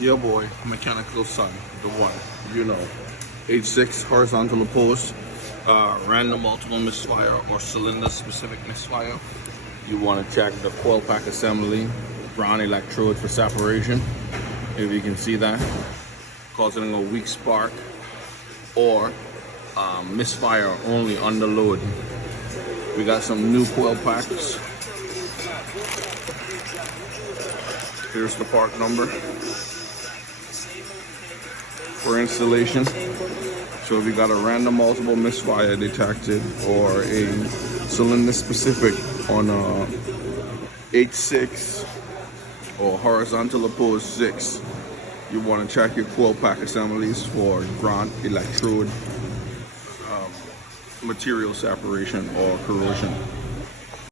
Your boy, mechanical son, the one, you know. H-6 horizontal opposed, random multiple misfire or cylinder specific misfire. You want to check the coil pack assembly, ground electrode for separation. If you can see that, causing a weak spark or misfire only under load. We got some new coil packs. Here's the part number for installation. So if you got a random multiple misfire detected or a cylinder specific on a H-6 or horizontal opposed 6, you want to check your coil pack assemblies for ground electrode material separation or corrosion.